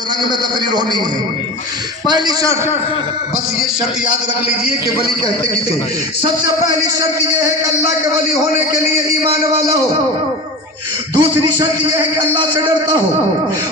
रंग में तकरीर होनी है। पहली शर्त, बस ये शर्त याद रख लीजिए कि वली कहते किसे। सबसे पहली शर्त ये है कि अल्लाह के वली होने के लिए ईमान वाला हो। दूसरी शर्त यह है कि अल्लाह से डरता हो।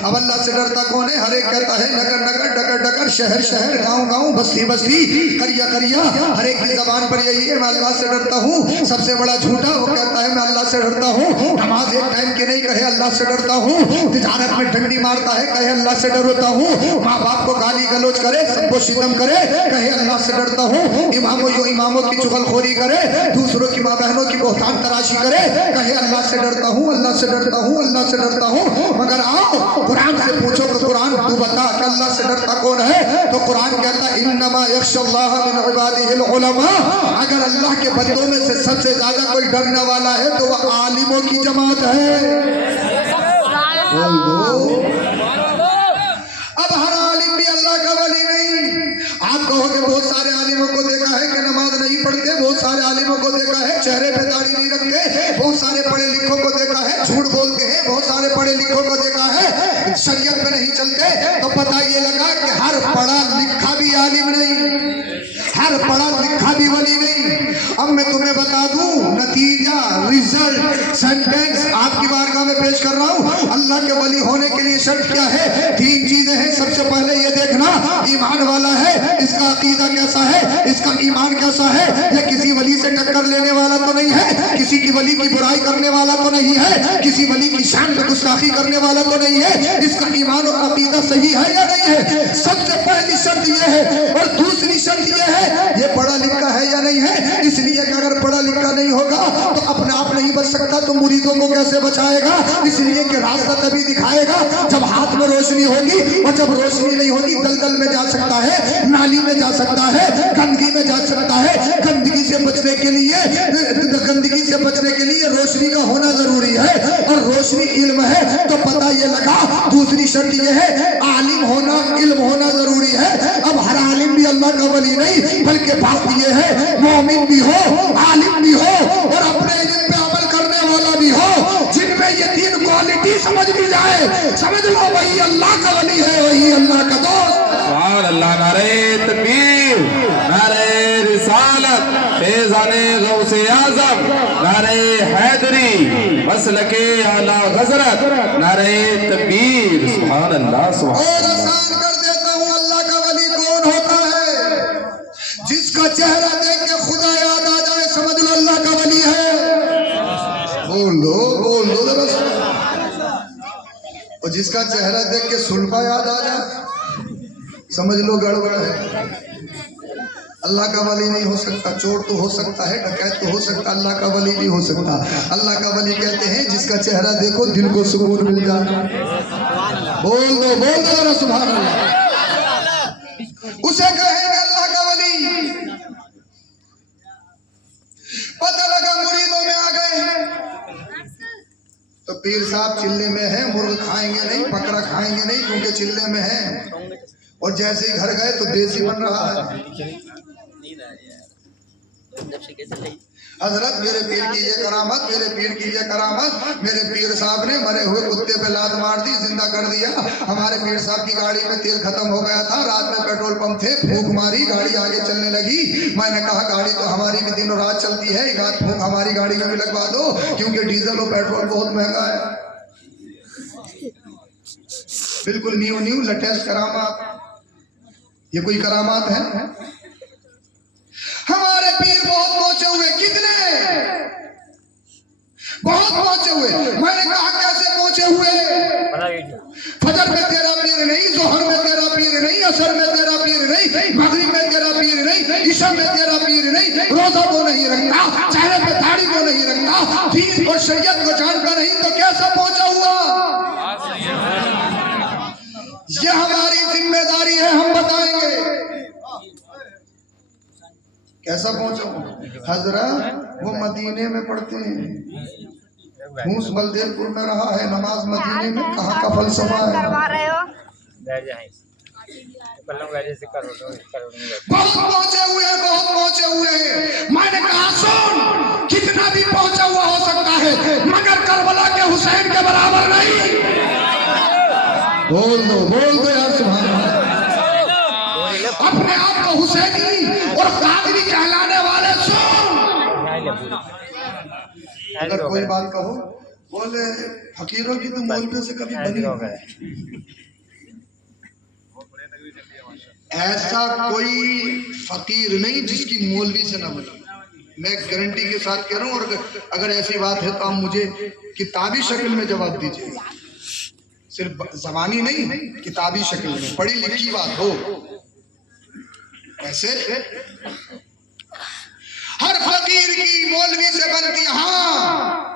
अब अल्लाह से डरता कौन है? हर एक कहता है नगर नगर, डगर डगर, शहर शहर, गांव गांव, बस्ती बस्ती, करिया करिया, हर एक की जबान पर यही है मैं अल्लाह से डरता हूँ। सबसे बड़ा झूठा वो कहता है मैं अल्लाह से डरता हूँ। नमाज एक टाइम की नहीं, कहे अल्लाह से डरता हूँ। तिजारत में डंडी मारता है, कहे अल्लाह से डरता हूँ। माँ बाप को गाली गलोच करे, सबको सितम करे, कहे अल्लाह से डरता हूँ। इमामों की चुगलखोरी करे, दूसरों की माँ बहनों की बोहतान तराशी करे, कहे अल्लाह से डरता हूँ, अल्लाह से डरता हूँ, अल्लाह से डरता हूँ। मगर आओ कुरान से पूछो कि कुरान तू बता कि अल्लाह से डरता कौन है? तो कुरान कहता है इन्नमा यख्शल्लाह मिन इबादिहिल उलमा। अगर अल्लाह के बंदों में से सबसे ज्यादा कोई डरने वाला है तो वह आलिमों की जमात है। बोल दो। अब हर आलिम भी अल्लाह का वली नहीं। आप कहोगे बहुत सारे आलिमों को देखा है कि नमाज नहीं पढ़ते, बहुत सारे आलिमों को देखा है चेहरे पे दाढ़ी नहीं रखते, बहुत सारे पढ़े लिखों को देखा है झूठ बोलते हैं, बहुत सारे पढ़े लिखों को देखा है शरीयत पे नहीं चलते। तो पता ये लगा कि हर पढ़ा लिखा भी आलिम नहीं, हर पढ़ा लिखा भी वली नहीं। अब मैं तुम्हें बता दूं नतीजा, रिजल्ट, सेंटेंस आपकी बारगाह में पेश कर रहा हूं। अल्लाह के वली होने के लिए शर्त क्या है? 3 चीजें हैं। सबसे पहले ये देखना ईमान वाला है, इसका अकीदा कैसा है, इसका ईमान कैसा है। ये किसी वली से टक्कर लेने वाला तो नहीं है, किसी की वली की बुराई करने वाला तो नहीं है, किसी वली की शान में गुस्ताखी करने वाला तो नहीं है। इसका ईमान और अकीदा सही है या नहीं है, सबसे पहली शर्त ये है। और दूसरी शर्त ये है ये पढ़ा लिखा है या नहीं है। इसलिए कि अगर पढ़ा लिखा नहीं होगा तो अपने आप नहीं बच सकता तो मुरीदों को कैसे बचाएगा? इसलिए कि रास्ता तभी दिखाएगा जब हाथ में रोशनी होगी, और जब रोशनी नहीं होगी दलदल में जा सकता है, नाली में जा सकता है, गंदगी में जा सकता है। गंदगी से बचने के लिए रोशनी का होना जरूरी है, और रोशनी इल्म है। तो पता ये लगा। दूसरी शर्त ये है आलिम होना, इल्म होना जरूरी है। अब हर आलिम भी अल्लाह का वली नहीं, बल्कि बात ये है मोमिन भी हो, आलिम भी हो, और अपने इल्म पे अमल करने वाला भी हो। जिनमें ये 3 क्वालिटी समझ भी जाए, समझ लो वही अल्लाह का वली है, वही अल्लाह का दोस्त। सुभान अल्लाह। नारे तकबीर, नारे रिसालत, फैज़ाने गौसे आज़म, नारे हैदरी, मसलके आला हज़रत, नारे तकबीर। सुभान अल्लाह, सुभान अल्लाह। आसान कर देता हूँ, अल्लाह का वली कौन होता है? जिसका चेहरा देख के खुदा याद आ जाए, समझ लो अल्लाह का वली है। बोल दो जरा। और जिसका चेहरा देख के सुल्फा याद आ जाए, समझ लो गड़बड़ है। अल्लाह का वली नहीं हो सकता। चोर तो हो सकता है, डकैत तो हो सकता, अल्लाह का वली नहीं हो सकता। अल्लाह का वली कहते हैं जिसका चेहरा देखो दिल को सुकून मिल जाए। बोल दो जरा सुभान अल्लाह। उसे कहेंगे अल्लाह का वली। पता लगा मुरीदों में आ गए तो पीर साहब चिल्ले में है, मुर्ग खाएंगे नहीं, बकरा खाएंगे नहीं क्योंकि चिल्ले में है। और जैसे ही घर गए तो देसी बन रहा है। हजरत मेरे पीर की ये करामत, मेरे पीर की ये करामत, मेरे पीर साहब ने मरे हुए कुत्ते पे लात मार दी, जिंदा कर दिया। हमारे पीर साहब की गाड़ी में तेल खत्म हो गया था, रात में पेट्रोल पंप थे, फूंक मारी, गाड़ी आगे चलने लगी। मैंने कहा गाड़ी तो हमारी भी दिनों रात चलती है, एक आध फूंक हमारी गाड़ी में भी लगवा दो, क्योंकि डीजल और पेट्रोल बहुत महंगा है। बिल्कुल न्यू लेटेस्ट करामत। ये कोई करामात है? हमारे पीर बहुत पहुंचे हुए। कितने? बहुत पहुंचे हुए। मैंने कहा कैसे पहुंचे हुए? फजर में तेरा पीर नहीं, जोहर में तेरा पीर नहीं, असर में तेरा पीर नहीं, मगरिब में तेरा पीर नहीं, इशा में तेरा पीर नहीं, रोजा को नहीं रखता, चेहरे पे दाढ़ी को नहीं रखता, दीन और शरीयत को जानता नहीं, तो कैसा पहुंचा हुआ? ये हमारी जिम्मेदारी है, हम बताएंगे कैसा पहुंचा। हजरत वो मदीने में पढ़ते हैं, मूस बलदेवपुर में रहा है, नमाज मदीने में, कहाँ का फलसफा है। बहुत पहुंचे हुए हैं। मैंने कहा सुन, कितना भी पहुंचा हुआ हो सकता है, मगर करबला के हुसैन के बराबर नहीं। बोल दो अगर कोई बात कहो बोले फकीरों की तो मौलवियों से कभी बनी ऐसा कोई फकीर नहीं जिसकी मौलवी से ना बनी। मैं गारंटी के साथ कह रहा हूँ। और अगर ऐसी बात है तो आप मुझे किताबी शक्ल में जवाब दीजिए, सिर्फ जबानी नहीं, किताबी शक्ल में पढ़ी लिखी बात हो। ऐसे हर फकीर की मौलवी से बनती, हाँ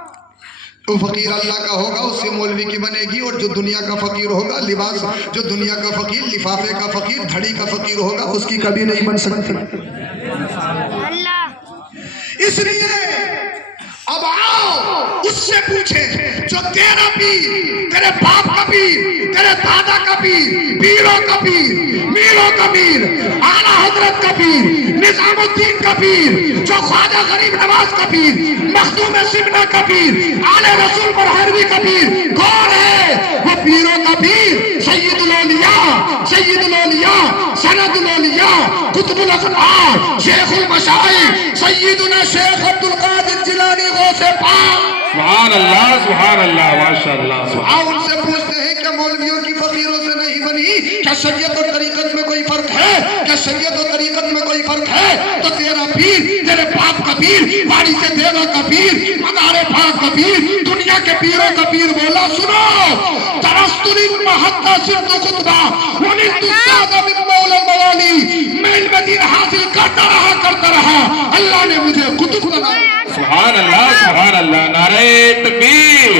तो फकीर अल्लाह का होगा उससे मौलवी की बनेगी। और जो दुनिया का फकीर होगा, लिबास जो दुनिया का फकीर, लिफाफे का फकीर, घड़ी का फकीर होगा, उसकी कभी नहीं बन सकती। इसलिए अब आओ उससे पूछे जो तेरा पीर, तेरे बाप का पीर, तेरे दादा का पीर, पीरों का पीर, मीरों का पीर, आला हजरत का पीर, निजामुद्दीन का पीर, जो ख्वाजा गरीब नवाज का पीर, मखदूम सिमना का पीर, आले रसूल बरहरवी का पीर कौन है? वो पीरों का पीर सैयदुल औलिया, सैयदुल औलिया, सनदुल औलिया, कुतुबुल अखबार, शेखुल मशाइख, सैयदुना शेख अब्दुल कादिर जिलानी गौसे पाक। सुभान अल्लाह, माशाअल्लाह। आओ उनसे पूछते हैं क्या मौलवियों की फकीरों से नहीं बनी? क्या शरीयत और तरीकत में कोई फर्क है? क्या शरीयत और तरीकत में कोई फर्क है? तो तेरा पीर, तेरे बाप का पीर, वारी से देवा का पीर, मदारे पाक का पीर, दुनिया के पीरों का पीर बोला सुनो तरस्तुरी महत्ता सिर्फ खुतबा उन्हीं तुसादा मिन मौला मवाली, मैं इल्म दीन हासिल करता रहा, अल्लाह ने मुझे कुतुब बनाया। सुभान अल्लाह। नारे तकबीर,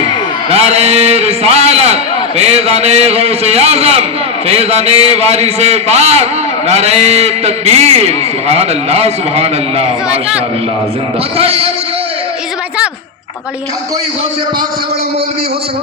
नारे रिसालत, फैज़ाने गौसे आज़म, फैज़ाने वारिसे पाक, नारे तकबीर। सुभान अल्लाह, माशाअल्लाह। जिंदा। बताइए मुझे इस भाई साहब पकड़िए। क्या कोई गौसे पाक से बड़ा मौलवी हो सकता